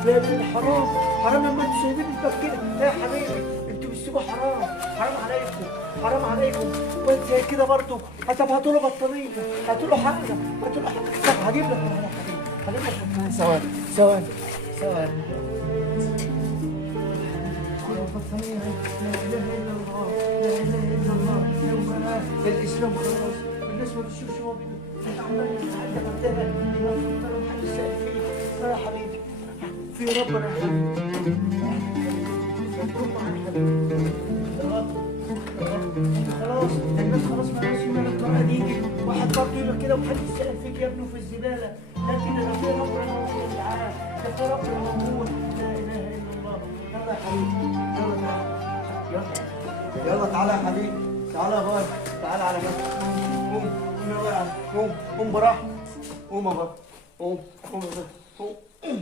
حرام حرام لما انتوا سايبين الباب كده. يا حبيبي انتوا بتسيبوا، حرام حرام عليكم، حرام عليكم. وانت زي كده برضه. طب هاتوا له بطانيه، هاتوا له حاجه، هاتوا له حاجه. طب هجيب لك يا حبيبي، هجيب لك بطانيه. ثواني ثواني ثواني. بطانيه. لا اله الا الله، لا اله الا الله. يوم الاسلام خلاص. الناس ما بتشوفش هو انت عمال تتعلم وتتابع محل السائل فيك. يا حبيبي في ربنا يا حبيبي. مبروك معاك يا حبيبي. خلاص الناس خلاص ما لهاش من الطريقه دي. واحد برضه يبقى كده ومحدش سائل فيك يا ابنه في الزباله. لكن ده في ربنا موجود معاه، ده في ربنا موجود. لا اله الا الله. يلا يا حبيبي، يلا تعالى، يلا تعالى يا حبيبي، تعالى يا بابا، تعالى على جنب. قوم قوم يلا يا عم، قوم قوم براحتك. قوم يا بابا، قوم قوم يا بابا، قوم.